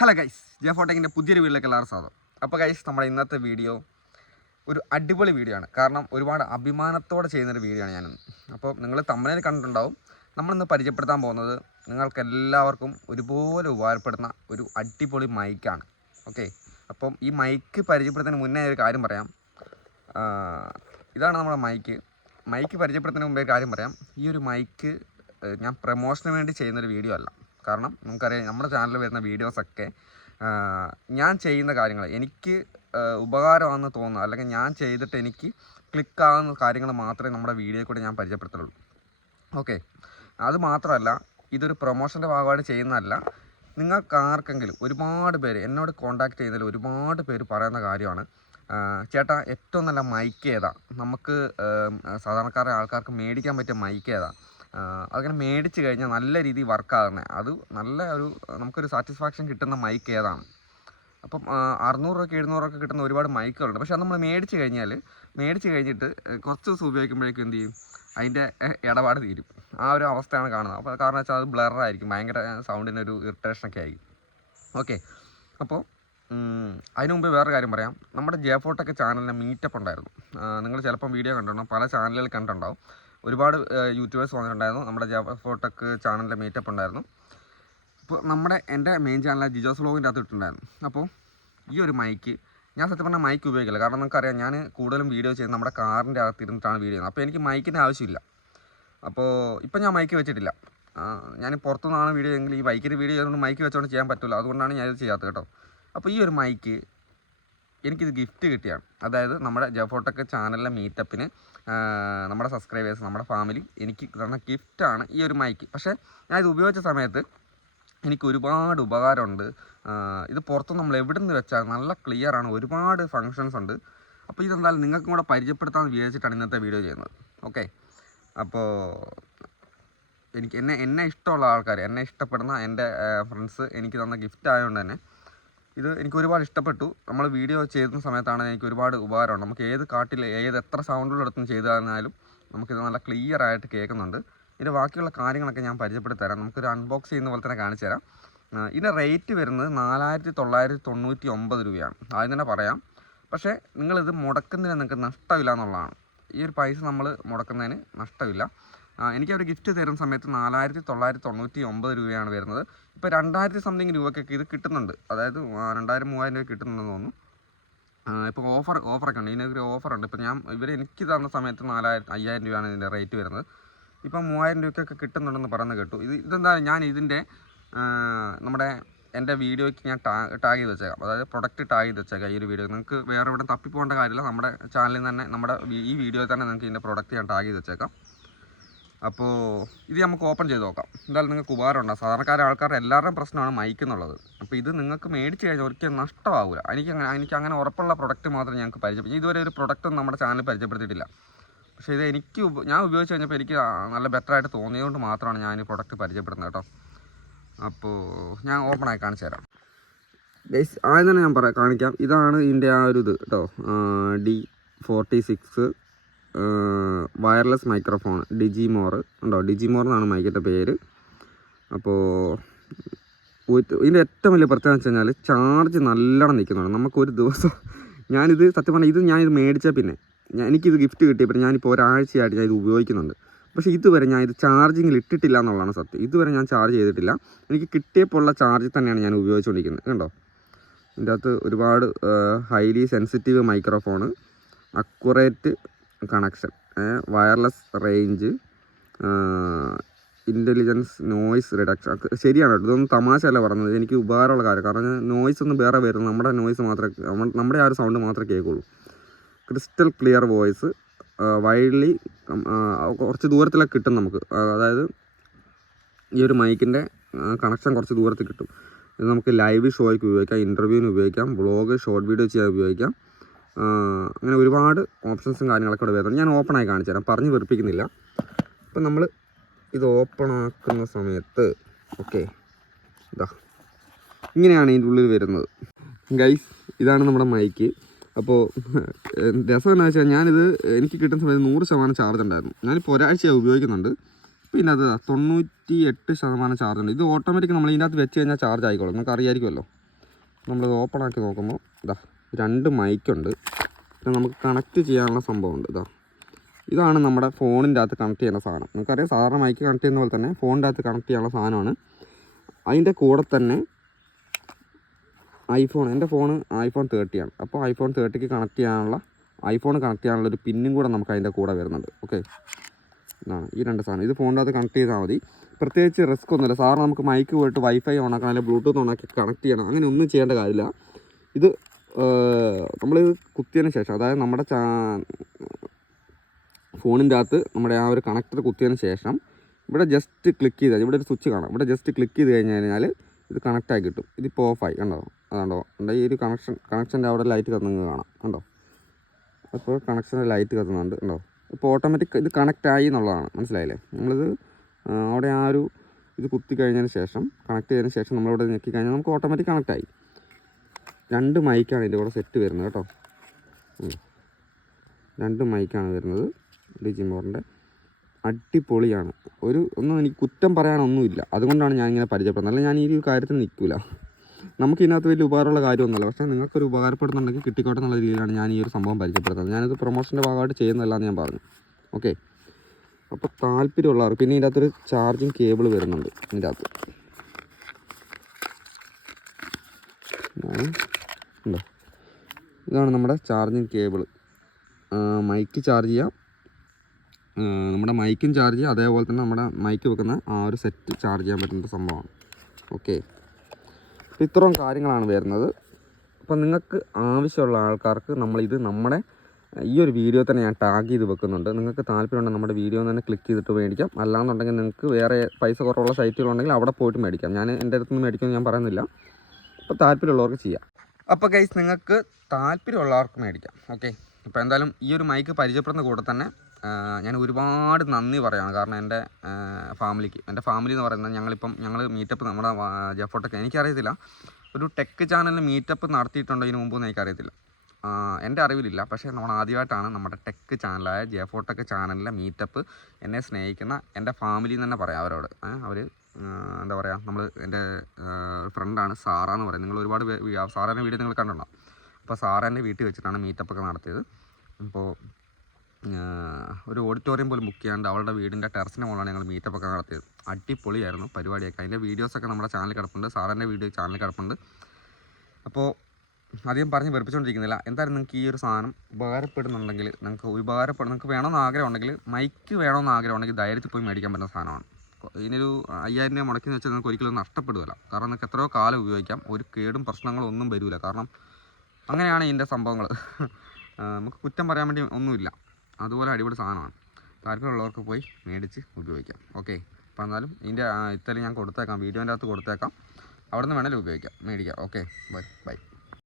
Hello guys J ഫോട്ടോക്കിന്റെ പുതിയൊരു വീട്ടിലേക്ക് എല്ലാവരും സ്വാഗതം. അപ്പോൾ ഗൈസ് നമ്മുടെ ഇന്നത്തെ വീഡിയോ ഒരു അടിപൊളി വീഡിയോ ആണ്. കാരണം ഒരുപാട് അഭിമാനത്തോടെ ചെയ്യുന്നൊരു വീഡിയോ ആണ് ഞാനിന്ന്. അപ്പോൾ നിങ്ങൾ തമ്മനെ കണ്ടിട്ടുണ്ടാവും. നമ്മളിന്ന് പരിചയപ്പെടുത്താൻ പോകുന്നത് നിങ്ങൾക്ക് എല്ലാവർക്കും ഒരുപോലെ ഉപകാരപ്പെടുന്ന ഒരു അടിപൊളി മൈക്കാണ് ഓക്കെ അപ്പം ഈ മൈക്ക് പരിചയപ്പെടുത്തുന്നതിന് മുന്നേ ഒരു കാര്യം പറയാം. ഇതാണ് നമ്മുടെ മൈക്ക് മൈക്ക് പരിചയപ്പെടുത്തുന്നതിന് മുമ്പേ കാര്യം പറയാം. ഈ ഒരു മൈക്ക് ഞാൻ പ്രൊമോഷന് വേണ്ടി ചെയ്യുന്നൊരു വീഡിയോ അല്ല. കാരണം നമുക്കറിയാം നമ്മുടെ ചാനലിൽ വരുന്ന വീഡിയോസൊക്കെ ഞാൻ ചെയ്യുന്ന കാര്യങ്ങൾ എനിക്ക് ഉപകാരമാണെന്ന് തോന്നുന്നു. അല്ലെങ്കിൽ ഞാൻ ചെയ്തിട്ട് എനിക്ക് ക്ലിക്കാവുന്ന കാര്യങ്ങൾ മാത്രമേ നമ്മുടെ വീഡിയോയിൽ കൂടെ ഞാൻ പരിചയപ്പെടുത്തുള്ളൂ. ഓക്കെ അത് മാത്രമല്ല ഇതൊരു പ്രൊമോഷന്റെ ഭാഗമായിട്ട് ചെയ്യുന്നതല്ല. നിങ്ങൾക്ക് ആർക്കെങ്കിലും ഒരുപാട് പേര് എന്നോട് കോൺടാക്ട് ചെയ്യുന്നതിൽ ഒരുപാട് പേര് പറയുന്ന കാര്യമാണ്. ചേട്ടാ ഏറ്റവും നല്ല മൈക്ക് ഏതാ? നമുക്ക് സാധാരണക്കാരുടെ സാധാരണക്കാരെ ആൾക്കാർക്ക് മേടിക്കാൻ പറ്റിയ മൈക്ക് ഏതാ? അതങ്ങനെ മേടിച്ച് കഴിഞ്ഞാൽ നല്ല രീതിയിൽ വർക്കാകുന്നത് അത് നല്ല ഒരു നമുക്കൊരു സാറ്റിസ്ഫാക്ഷൻ കിട്ടുന്ന മൈക്ക് ഏതാണ്. അപ്പം അറുന്നൂറ് രൂപയ്ക്ക് എഴുന്നൂറ് രൂപയ്ക്ക് കിട്ടുന്ന ഒരുപാട് മൈക്കുകളുണ്ട് പക്ഷെ അത് നമ്മൾ മേടിച്ച് കഴിഞ്ഞാൽ മേടിച്ച് കഴിഞ്ഞിട്ട് കുറച്ച് ദിവസം ഉപയോഗിക്കുമ്പോഴേക്കും എന്ത് ചെയ്യും? അതിന്റെ ഇടപാട് തീരും. ആ ഒരു അവസ്ഥയാണ് കാണുന്നത്. അപ്പോൾ കാരണം വെച്ചാൽ അത് ബ്ലറായിരിക്കും ഭയങ്കര സൗണ്ടിനൊരു ഇറിറ്റേഷനൊക്കെ ആയിരിക്കും. ഓക്കെ അപ്പോൾ അതിനു മുമ്പ് വേറെ കാര്യം പറയാം. നമ്മുടെ ജെഫോട്ടൊക്കെ ചാനലിന്റെ മീറ്റപ്പ് ഉണ്ടായിരുന്നു. നിങ്ങൾ ചിലപ്പം വീഡിയോ കണ്ടിട്ടുണ്ടാവും. പല ചാനലുകൾ കണ്ടിട്ടുണ്ടാവും. ഒരുപാട് യൂട്യൂബേഴ്സ് വന്നിട്ടുണ്ടായിരുന്നു. നമ്മുടെ ജെഫോട്ടൊക്കെ ചാനലിന്റെ മീറ്റപ്പ് ഉണ്ടായിരുന്നു. ഇപ്പോൾ നമ്മുടെ എന്റെ മെയിൻ ചാനലായ ജിജോസ് വ്ളോഗിന്റെ അകത്ത് ഇട്ടിട്ടുണ്ടായിരുന്നു. അപ്പോൾ ഈ ഒരു മൈക്ക് ഞാൻ സത്യം പറഞ്ഞാൽ മൈക്ക് ഉപയോഗിക്കില്ല. കാരണം നമുക്കറിയാം ഞാൻ കൂടുതലും വീഡിയോ ചെയ്യുന്നത് നമ്മുടെ കാറിന്റെ അകത്ത് ഇരുന്നിട്ടാണ് വീഡിയോ ചെയ്യുന്നത്. അപ്പോൾ എനിക്ക് മൈക്കിന്റെ ആവശ്യമില്ല. അപ്പോൾ ഇപ്പം ഞാൻ മൈക്ക് വെച്ചിട്ടില്ല. ഞാൻ പുറത്തുനിന്നാണ് വീഡിയോ എങ്കിൽ ഈ ബൈക്കിന്റെ വീഡിയോ ചെയ്തുകൊണ്ട് മൈക്ക് വെച്ചുകൊണ്ട് ചെയ്യാൻ പറ്റില്ല അതുകൊണ്ടാണ് ഞാൻ ഇത് ചെയ്യാത്തത് കേട്ടോ. അപ്പോൾ ഈ ഒരു മൈക്ക് എനിക്കിത് ഗിഫ്റ്റ് കിട്ടിയാണ്. അതായത് നമ്മുടെ ജഫോട്ടൊക്കെ ചാനലിലെ മീറ്റപ്പിന് നമ്മുടെ സബ്സ്ക്രൈബേഴ്സ് നമ്മുടെ ഫാമിലി എനിക്ക് തന്ന ഗിഫ്റ്റാണ് ഈ ഒരു മൈക്ക്. പക്ഷേ ഞാൻ ഇത് ഉപയോഗിച്ച സമയത്ത് എനിക്ക് ഒരുപാട് ഉപകാരമുണ്ട്. ഇത് പുറത്ത് നമ്മൾ എവിടെ നിന്ന് വെച്ചാൽ നല്ല ക്ലിയർ ആണ്. ഒരുപാട് ഫങ്ഷൻസ് ഉണ്ട്. അപ്പോൾ ഇതെന്തായാലും നിങ്ങൾക്കും കൂടെ പരിചയപ്പെടുത്താമെന്ന് വിചാരിച്ചിട്ടാണ് ഇന്നത്തെ വീഡിയോ ചെയ്യുന്നത്. ഓക്കെ അപ്പോൾ എനിക്ക് എന്നെ എന്നെ ഇഷ്ടമുള്ള ആൾക്കാർ എന്നെ ഇഷ്ടപ്പെടുന്ന എന്റെ ഫ്രണ്ട്സ് എനിക്ക് തന്ന ഗിഫ്റ്റ് ആയതുകൊണ്ട് തന്നെ ഇത് എനിക്ക് ഒരുപാട് ഇഷ്ടപ്പെട്ടു. നമ്മൾ വീഡിയോ ചെയ്യുന്ന സമയത്താണ് എനിക്ക് ഒരുപാട് ഉപകാരമുണ്ട്. നമുക്ക് ഏത് കാട്ടിൽ ഏത് എത്ര സൗണ്ടുകളെടുത്തും ചെയ്തു തന്നാലും നമുക്കിത് നല്ല ക്ലിയർ ആയിട്ട് കേൾക്കുന്നുണ്ട്. ഇതിന്റെ ബാക്കിയുള്ള കാര്യങ്ങളൊക്കെ ഞാൻ പരിചയപ്പെടുത്തി തരാം നമുക്കൊരു അൺബോക്സ് ചെയ്യുന്ന പോലെ തന്നെ കാണിച്ചു തരാം. ഇതിന്റെ റേറ്റ് വരുന്നത് നാലായിരത്തി തൊള്ളായിരത്തി തൊണ്ണൂറ്റി ഒമ്പത് രൂപയാണ്. ആദ്യം തന്നെ പറയാം. പക്ഷേ നിങ്ങളിത് മുടക്കുന്നതിന് നിങ്ങൾക്ക് നഷ്ടമില്ല എന്നുള്ളതാണ്. ഈ ഒരു പൈസ നമ്മൾ മുടക്കുന്നതിന് നഷ്ടമില്ല. എനിക്ക് അവർ ഗിഫ്റ്റ് തരുന്ന സമയത്ത് നാലായിരത്തി തൊള്ളായിരത്തി തൊണ്ണൂറ്റി ഒമ്പത് രൂപയാണ് വരുന്നത്. ഇപ്പോൾ രണ്ടായിരത്തി സംതിങ് രൂപയ്ക്കൊക്കെ ഇത് കിട്ടുന്നുണ്ട്. അതായത് രണ്ടായിരം മൂവായിരം രൂപ കിട്ടുന്നുണ്ടെന്ന് തോന്നുന്നു. ഇപ്പോൾ ഓഫർ ഓഫറൊക്കെ ഉണ്ട്. ഇതിനൊരു ഓഫറുണ്ട് ഇപ്പോൾ ഞാൻ ഇവർ എനിക്ക് തന്ന സമയത്ത് നാലായിരം അയ്യായിരം രൂപയാണ് ഇതിന്റെ റേറ്റ് വരുന്നത്. ഇപ്പം മൂവായിരം രൂപയ്ക്കൊക്കെ കിട്ടുന്നുണ്ടെന്ന് പറയുന്നത് കേട്ടു. ഇത് ഇതെന്താ ഞാൻ ഇതിന്റെ നമ്മുടെ എന്റെ വീഡിയോയ്ക്ക് ഞാൻ ടാ ടാഗ് ചെയ്ത് വെച്ചേക്കാം. അതായത് പ്രൊഡക്റ്റ് ടാഗ് ചെയ്ത് വെച്ചേക്കാം ഈ ഒരു വീഡിയോ നിങ്ങൾക്ക് വേറെ എവിടെ തപ്പിപ്പോകേണ്ട കാര്യമില്ല. നമ്മുടെ ചാനലിൽ തന്നെ നമ്മുടെ ഈ വീഡിയോയിൽ തന്നെ നിങ്ങൾക്ക് ഇതിന്റെ പ്രൊഡക്റ്റ് ഞാൻ ടാഗ് ചെയ്ത് വെച്ചേക്കാം. അപ്പോൾ ഇത് നമുക്ക് ഓപ്പൺ ചെയ്ത് നോക്കാം. എന്തായാലും നിങ്ങൾക്ക് ഉപകാരമുണ്ടാകും സാധാരണക്കാരെ ആൾക്കാരുടെ എല്ലാവരുടെയും പ്രശ്നമാണ് മൈക്ക് എന്നുള്ളത് അപ്പോൾ ഇത് നിങ്ങൾക്ക് മേടിച്ച് കഴിഞ്ഞാൽ ഒരിക്കലും നഷ്ടമാവില്ല എനിക്ക് അങ്ങനെ എനിക്ക് അങ്ങനെ ഉറപ്പുള്ള പ്രൊഡക്റ്റ് മാത്രമേ ഞങ്ങൾക്ക് പരിചയപ്പെടും ഇതുവരെ ഒരു പ്രൊഡക്റ്റും നമ്മുടെ ചാനലിൽ പരിചയപ്പെടുത്തിയിട്ടില്ല. പക്ഷേ ഇത് എനിക്ക് ഞാൻ ഉപയോഗിച്ച് കഴിഞ്ഞപ്പോൾ എനിക്ക് നല്ല ബെറ്റർ ആയിട്ട് തോന്നിയതുകൊണ്ട് മാത്രമാണ് ഞാൻ ഈ പ്രൊഡക്റ്റ് പരിചയപ്പെടുന്നത് കേട്ടോ. അപ്പോൾ ഞാൻ ഓപ്പണായി കാണിച്ചു തരാം. ബേസ് ആദ്യം തന്നെ ഞാൻ പറയാം കാണിക്കാം. ഇതാണ് ഇതിന്റെ ആ ഒരു ഇത് കേട്ടോ. D forty six wireless microphone Digimore. ഉണ്ടോ? ഡിജിമോർ എന്നാണ് മൈക്കിന്റെ പേര്. അപ്പോൾ ഇതിന്റെ ഏറ്റവും വലിയ പ്രത്യേകത വെച്ച് കഴിഞ്ഞാൽ ചാർജ് നല്ലോണം നിൽക്കുന്നുണ്ട് നമുക്കൊരു ദിവസം ഞാനിത് സത്യം പറഞ്ഞാൽ ഇത് ഞാനിത് മേടിച്ച പിന്നെ എനിക്കിത് ഗിഫ്റ്റ് കിട്ടിയപ്പോൾ ഞാനിപ്പോൾ ഒരാഴ്ചയായിട്ട് ഞാൻ ഇത് ഉപയോഗിക്കുന്നുണ്ട്. പക്ഷേ ഇതുവരെ ഞാൻ ഇത് ചാർജിങ്ങിൽ ഇട്ടിട്ടില്ല എന്നുള്ളതാണ് സത്യം. ഇതുവരെ ഞാൻ ചാർജ് ചെയ്തിട്ടില്ല. എനിക്ക് കിട്ടിയപ്പോൾ ഉള്ള ചാർജ് തന്നെയാണ് ഞാൻ ഉപയോഗിച്ചുകൊണ്ടിരിക്കുന്നത്. കണ്ടോ? ഇതിന്റെ അകത്ത് ഒരുപാട് highly sensitive microphone accurate connection. Wireless range intelligence noise reduction ശരിയാണ് കേട്ടോ. ഇതൊന്നും തമാശ അല്ല പറഞ്ഞത് എനിക്ക് ഉപകാരമുള്ള കാര്യം. കാരണം നോയ്സ് ഒന്നും വേറെ വരുന്നു നമ്മുടെ നോയ്സ് മാത്രമേ നമ്മുടെ ആ ഒരു സൗണ്ട് മാത്രമേ കേൾക്കുള്ളൂ. ക്രിസ്റ്റൽ ക്ലിയർ വോയിസ് വൈഡ്ലി കുറച്ച് ദൂരത്തിലൊക്കെ കിട്ടും നമുക്ക്. അതായത് ഈ ഒരു മൈക്കിന്റെ കണക്ഷൻ കുറച്ച് ദൂരത്തിൽ കിട്ടും. ഇത് നമുക്ക് ലൈവ് ഷോയ്ക്ക് ഉപയോഗിക്കാം ഇന്റർവ്യൂവിന് ഉപയോഗിക്കാം വ്ളോഗ് ഷോർട്ട് വീഡിയോ ചെയ്യാൻ ഉപയോഗിക്കാം. അങ്ങനെ ഒരുപാട് ഓപ്ഷൻസും കാര്യങ്ങളൊക്കെ ഇവിടെ വരുന്നുണ്ട്. ഞാൻ ഓപ്പണായി കാണിച്ചു തരാം. പറഞ്ഞ് വെറുപ്പിക്കുന്നില്ല. അപ്പം നമ്മൾ ഇത് ഓപ്പൺ ആക്കുന്ന സമയത്ത് ഓക്കെ ഇതാ ഇങ്ങനെയാണ് ഇതിന്റെ ഉള്ളിൽ വരുന്നത്. ഗൈസ് ഇതാണ് നമ്മുടെ മൈക്ക് അപ്പോൾ രസം എന്താ വെച്ചാൽ ഞാനിത് എനിക്ക് കിട്ടുന്ന സമയത്ത് നൂറ് ശതമാനം ചാർജ് ഉണ്ടായിരുന്നു. ഞാനിപ്പോൾ ഒരാഴ്ചയായി ഉപയോഗിക്കുന്നുണ്ട്. പിന്നെ അത് തൊണ്ണൂറ്റി എട്ട് ശതമാനം ചാർജ് ഉണ്ട്. ഇത് ഓട്ടോമാറ്റിക് നമ്മൾ ഇതിനകത്ത് വെച്ച് കഴിഞ്ഞാൽ ചാർജ് ആയിക്കോളും. നമുക്ക് അറിയാമായിരിക്കുമല്ലോ നമ്മളിത് ഓപ്പൺ ആക്കി നോക്കുമ്പോൾ ഇതാ രണ്ട് മൈക്കുണ്ട്. പിന്നെ നമുക്ക് കണക്ട് ചെയ്യാനുള്ള സംഭവമുണ്ട് ഇതാ. ഇതാണ് നമ്മുടെ ഫോണിന്റെ അകത്ത് കണക്ട് ചെയ്യുന്ന സാധനം. നമുക്കറിയാം സാധാരണ മൈക്ക് കണക്ട് ചെയ്യുന്ന പോലെ തന്നെ ഫോണിന്റെ അകത്ത് കണക്ട് ചെയ്യാനുള്ള സാധനമാണ്. അതിന്റെ കൂടെ തന്നെ ഐഫോൺ എന്റെ ഫോൺ ഐഫോൺ തേർട്ടിയാണ് അപ്പോൾ ഐഫോൺ തേർട്ടിക്ക് കണക്ട് ചെയ്യാനുള്ള ഐഫോൺ കണക്ട് ചെയ്യാനുള്ള ഒരു പിന്നും കൂടെ നമുക്ക് അതിന്റെ കൂടെ വരുന്നുണ്ട്. ഓക്കെ ഇതാണ് ഈ രണ്ട് സാധനം. ഇത് ഫോണിന്റെ അകത്ത് കണക്ട് ചെയ്താൽ മതി. പ്രത്യേകിച്ച് റിസ്ക് ഒന്നുമില്ല. സാറിന് നമുക്ക് മൈക്ക് പോയിട്ട് വൈഫൈ ഓണാക്കാൻ അല്ലെങ്കിൽ ബ്ലൂടൂത്ത് ഓണാക്കി കണക്ട് ചെയ്യണം. അങ്ങനെ ഒന്നും ചെയ്യേണ്ട കാര്യമില്ല. ഇത് നമ്മളിത് കുത്തിയതിന് ശേഷം അതായത് നമ്മുടെ ഫോണിന്റെ അകത്ത് നമ്മുടെ ആ ഒരു കണക്ടർ കുത്തിയതിന് ശേഷം ഇവിടെ ജസ്റ്റ് ക്ലിക്ക് ചെയ്താൽ ഇവിടെ ഒരു സ്വിച്ച് കാണാം. ഇവിടെ ജസ്റ്റ് ക്ലിക്ക് ചെയ്ത് കഴിഞ്ഞ് കഴിഞ്ഞാൽ ഇത് കണക്റ്റായി കിട്ടും. ഇതിപ്പോൾ ഓഫായി കണ്ടോ? അതുണ്ടോ? ഉണ്ട് ഈ ഒരു കണക്ഷൻ കണക്ഷന്റെ അവിടെ ലൈറ്റ് കത്തുന്നത് കാണാം. കണ്ടോ? അപ്പോൾ കണക്ഷന്റെ ലൈറ്റ് കത്തുന്നുണ്ട്. കണ്ടോ? ഇപ്പോൾ ഓട്ടോമാറ്റിക് ഇത് കണക്റ്റായി എന്നുള്ളതാണ്. മനസ്സിലായില്ലേ? നമ്മളിത് അവിടെ ആ ഒരു ഇത് കുത്തി കഴിഞ്ഞതിന് ശേഷം കണക്ട് ചെയ്തതിന് ശേഷം നമ്മളിവിടെ ഞെക്കി കഴിഞ്ഞാൽ നമുക്ക് ഓട്ടോമാറ്റിക് കണക്റ്റ് ആയി. രണ്ട് മൈക്കാണ് ഇതിന്റെ കൂടെ സെറ്റ് വരുന്നത് കേട്ടോ. രണ്ട് മൈക്കാണ് വരുന്നത് ഡിജിമോറിന്റെ. അടിപൊളിയാണ്. ഒരു ഒന്നും എനിക്ക് കുറ്റം പറയാനൊന്നുമില്ല. അതുകൊണ്ടാണ് ഞാൻ ഇങ്ങനെ പരിചയപ്പെടുന്നത്. അല്ല ഞാൻ ഈ ഒരു കാര്യത്തിൽ നിൽക്കില്ല നമുക്ക് ഇതിനകത്ത് വലിയ ഉപകാരമുള്ള കാര്യമൊന്നുമല്ല. പക്ഷേ നിങ്ങൾക്കൊരു ഉപകാരപ്പെടുന്നുണ്ടെങ്കിൽ കിട്ടിക്കോട്ടെ എന്നുള്ള രീതിയിലാണ് ഞാൻ ഈ ഒരു സംഭവം പരിചയപ്പെടുത്തുന്നത് ഞാനിത് പ്രൊമോഷന്റെ ഭാഗമായിട്ട് ചെയ്യുന്നതല്ല എന്ന് ഞാൻ പറഞ്ഞു. ഓക്കെ. അപ്പോൾ താല്പര്യമുള്ളവർ പിന്നെ ഇതിന്റെ അകത്തൊരു ചാർജിങ് കേബിൾ വരുന്നുണ്ട് ഇതിന്റെ അകത്ത് ഉണ്ടോ? ഇതാണ് നമ്മുടെ ചാർജിങ് കേബിൾ മൈക്ക് ചാർജ് ചെയ്യാം. നമ്മുടെ മൈക്കും ചാർജ് ചെയ്യാം. അതേപോലെ തന്നെ നമ്മുടെ മൈക്ക് വെക്കുന്ന ആ ഒരു സെറ്റ് ചാർജ് ചെയ്യാൻ പറ്റുന്ന സംഭവമാണ്. ഓക്കെ. ഇത്രയും കാര്യങ്ങളാണ് വരുന്നത്. അപ്പം നിങ്ങൾക്ക് ആവശ്യമുള്ള ആൾക്കാർക്ക് നമ്മളിത് നമ്മുടെ ഈ ഒരു വീഡിയോ തന്നെ ഞാൻ ടാഗ് ചെയ്ത് വെക്കുന്നുണ്ട്. നിങ്ങൾക്ക് താല്പര്യമുണ്ടെങ്കിൽ നമ്മുടെ വീഡിയോ തന്നെ ക്ലിക്ക് ചെയ്തിട്ട് മേടിക്കാം. അല്ലാന്നുണ്ടെങ്കിൽ നിങ്ങൾക്ക് വേറെ പൈസ കുറവുള്ള സൈറ്റുകളുണ്ടെങ്കിൽ അവിടെ പോയിട്ട് മേടിക്കാം. ഞാൻ എന്റെ അടുത്ത് നിന്ന് മേടിക്കുമെന്ന് ഞാൻ പറയുന്നില്ല. അപ്പോൾ താല്പര്യമുള്ളവർക്ക് ചെയ്യാം. അപ്പോൾ ഗൈസ് നിങ്ങൾക്ക് താല്പര്യമുള്ളവർക്ക് മേടിക്കാം. ഓക്കെ അപ്പോൾ എന്തായാലും ഈ ഒരു മൈക്ക് പരിചയപ്പെടുന്ന കൂടെ തന്നെ ഞാൻ ഒരുപാട് നന്ദി പറയുകയാണ് കാരണം എന്റെ ഫാമിലിക്ക് എന്റെ ഫാമിലി എന്ന് പറയുന്നത് ഞങ്ങളിപ്പം ഞങ്ങൾ മീറ്റപ്പ് നമ്മുടെ ജെഫോട്ടൊക്കെ എനിക്കറിയത്തില്ല. ഒരു ടെക് ചാനലിൽ മീറ്റപ്പ് നടത്തിയിട്ടുണ്ടോ ഇതിന് മുമ്പ് എനിക്കറിയത്തില്ല. എന്റെ അറിവിലില്ല. പക്ഷേ നമ്മൾ ആദ്യമായിട്ടാണ് നമ്മുടെ ടെക് ചാനലായ ജെഫോട്ടൊക്കെ ചാനലിലെ മീറ്റപ്പ് എന്നെ സ്നേഹിക്കുന്ന എന്റെ ഫാമിലി എന്ന് തന്നെ പറയാം അവരോട്. അവർ എന്താ പറയുക നമ്മൾ എന്റെ ഫ്രണ്ടാണ് സാറ എന്ന് പറയുന്നത്. നിങ്ങൾ ഒരുപാട് സാറേന്റെ വീഡിയോ നിങ്ങൾ കണ്ടിട്ടുണ്ടാവും അപ്പോൾ സാറേന്റെ വീട്ടിൽ വെച്ചിട്ടാണ് മീറ്റപ്പൊക്കെ നടത്തിയത്. അപ്പോൾ ഒരു ഓഡിറ്റോറിയം പോലും ബുക്ക് ചെയ്യാണ്ട് അവളുടെ വീടിന്റെ ടെറസിന്റെ മുകളിലാണ് ഞങ്ങൾ മീറ്റപ്പ് ഒക്കെ നടത്തിയത്. അടിപൊളിയായിരുന്നു പരിപാടിയൊക്കെ. അതിന്റെ വീഡിയോസൊക്കെ നമ്മുടെ ചാനൽ കിടപ്പുണ്ട്. സാറിന്റെ വീഡിയോ ചാനൽ കിടപ്പുണ്ട്. അപ്പോൾ അധികം പറഞ്ഞ് വെറുപ്പിച്ചുകൊണ്ടിരിക്കുന്നില്ല എന്തായാലും നിങ്ങൾക്ക് ഈ ഒരു സാധനം ഉപകാരപ്പെടുന്നുണ്ടെങ്കിൽ നിങ്ങൾക്ക് ഉപകാരപ്പെടും നിങ്ങൾക്ക് വേണമെന്ന് ആഗ്രഹം ഉണ്ടെങ്കിൽ മൈക്ക് വേണമെന്ന് ആഗ്രഹം ഉണ്ടെങ്കിൽ ധൈര്യത്തിൽ പോയി മേടിക്കാൻ പറ്റുന്ന സാധനമാണ്. ഇതിനൊരു അയ്യായിരം രൂപ മുടക്കി വെച്ചാൽ നിങ്ങൾക്ക് ഒരിക്കലും നഷ്ടപ്പെടുകയില്ല കാരണം നിങ്ങൾക്ക് എത്രയോ കാലം ഉപയോഗിക്കാം. ഒരു കേടും പ്രശ്നങ്ങളും ഒന്നും വരില്ല കാരണം അങ്ങനെയാണ് ഇതിന്റെ സംഭവങ്ങൾ. നമുക്ക് കുറ്റം പറയാൻ വേണ്ടി ഒന്നുമില്ല. അതുപോലെ അടിപൊളി സാധനമാണ്. താല്പര്യമുള്ളവർക്ക് പോയി മേടിച്ച് ഉപയോഗിക്കാം. ഓക്കെ. അപ്പോൾ എന്നാലും ഇതിന്റെ ഇത്തരം ഞാൻ കൊടുത്തേക്കാം. വീഡിയോന്റെ അകത്ത് കൊടുത്തേക്കാം. അവിടെ നിന്ന് വേണമെങ്കിലും ഉപയോഗിക്കാം. മേടിക്കാം. ഓക്കെ. ബൈ. ബൈ.